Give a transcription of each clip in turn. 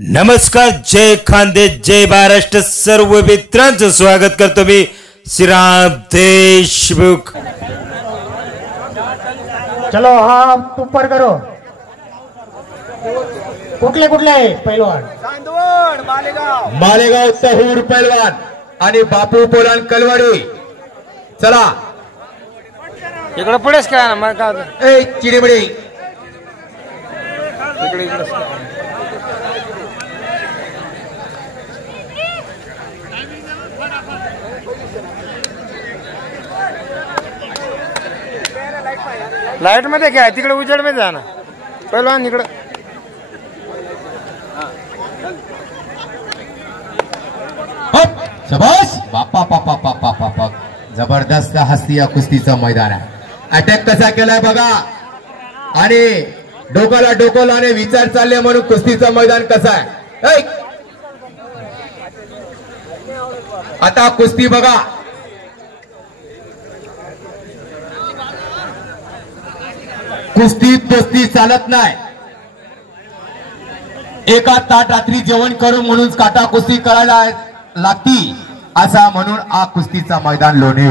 नमस्कार, जय खानदेश, जय महाराष्ट्र. सर्व मित्रांचं स्वागत करतो मी श्रीराम देशमुख. चलो हाथ ऊपर करो. कुठले कुठले पैलवान? मालेगाव तहूर पैलवान आणि बापू पोलान कलवाडी. चला इकडे पुढेच काय ना मग काय ए चिडीबडी इकडे लाईट मध्ये काय तिकडे उजेड मध्ये जा ना पहिलवान इकडे. शाबास. बापा पापा पापा पापा जबरदस्त हस्ती या कुस्तीचं मैदान आहे. अटॅक कसा केलाय बघा आणि डोकाला डोकं आणि विचार चालले म्हणून कुस्तीचं मैदान कसं आहे. आता कुस्ती बघा. कुस्तीत दोस्ती चालत नाही. एका ताट रात्री जेवण करून म्हणून काटा कुस्ती करायला लागती असा म्हणून आ कुस्तीचा मैदान लोणे.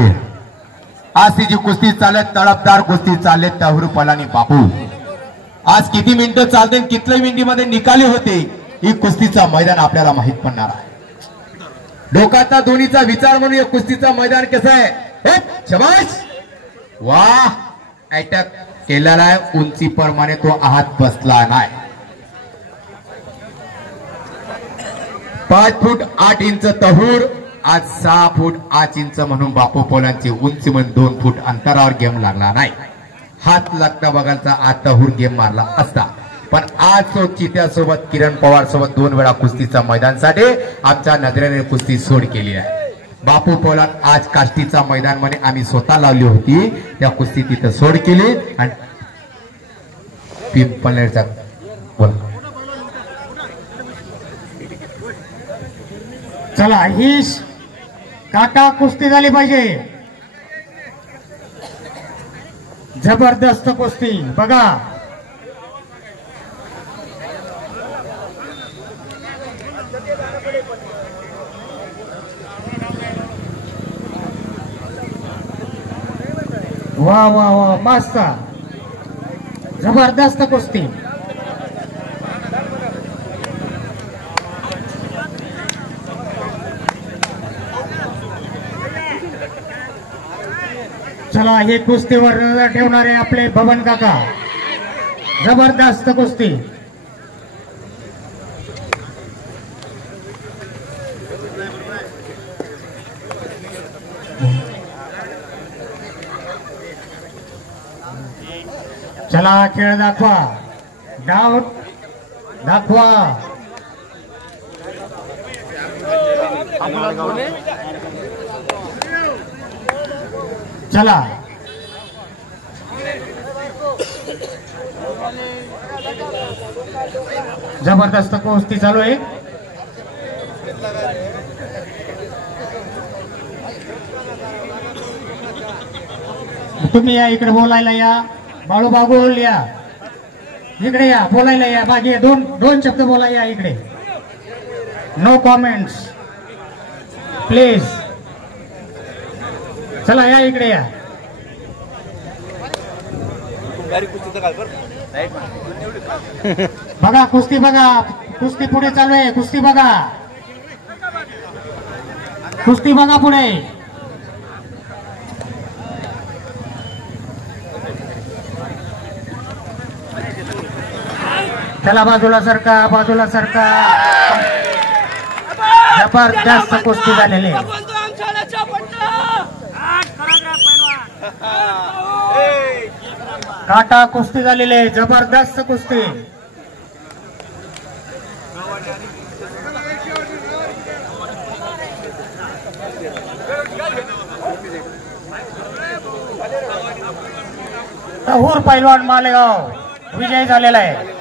आज ती जी कुस्ती चालत तडपदार कुस्ती चालले तहूर पलानी बापू. आज किती मिनिटं चालते कितल्या मिनिटीमध्ये निकाली होते ही कुस्तीचा मैदान आपल्याला माहित पडणार आहे. डोकाचा दोन्हीचा विचार म्हणून या कुस्तीचा मैदान कसं आहे. शाबास. वाह. अटॅक केलेला आहे. उंची प्रमाणे तो आहात बसला नाही. 5 फूट 8 इंच तहूर आज 6 फूट 8 इंच म्हणून बापू पोलांची उंची म्हणून 2 फूट अंतरावर गेम लागला नाही. हात लागता बघायचा आज तहूर गेम मारला असता. पण आज तो चित्यासोबत किरण पवार सोबत 2 वेळा कुस्तीचा मैदानसाठी आमच्या नजरेने कुस्ती सोड केली आहे. बापू पोलान आज काष्टीचा मैदान मध्ये आम्ही स्वतः लावली होती त्या कुस्ती तिथं सोड केली आणि पिंपळनेरचा बोला. चला ही काटा कुस्ती झाली पाहिजे. जबरदस्त कुस्ती बघा. वा वा वा मस्त जबरदस्त कुस्ती. चला हे कुस्तीवर नजर ठेवणारे आपले बबन काका. जबरदस्त कुस्ती. चला खेळ दाखवा. डाव दाखवा. चला जबरदस्त कुस्ती चालू आहे. तुम्ही या इकडे बोलायला या. बाळू बागुल या इकडे या बोलायला या. बाकी दोन शब्द बोला या इकडे. No comments please. चला या इकडे या. बघा कुस्ती बघा. कुस्ती पुढे चालू आहे. कुस्ती बघा. कुस्ती बघा पुढे. चला बाजूला सरका. बाजूला सरका. जबरदस्त कुस्ती झालेली. काटा कुस्ती झालेली आहे. जबरदस्त कुस्ती. तहूर पैलवान मालेगाव विजय झालेला आहे.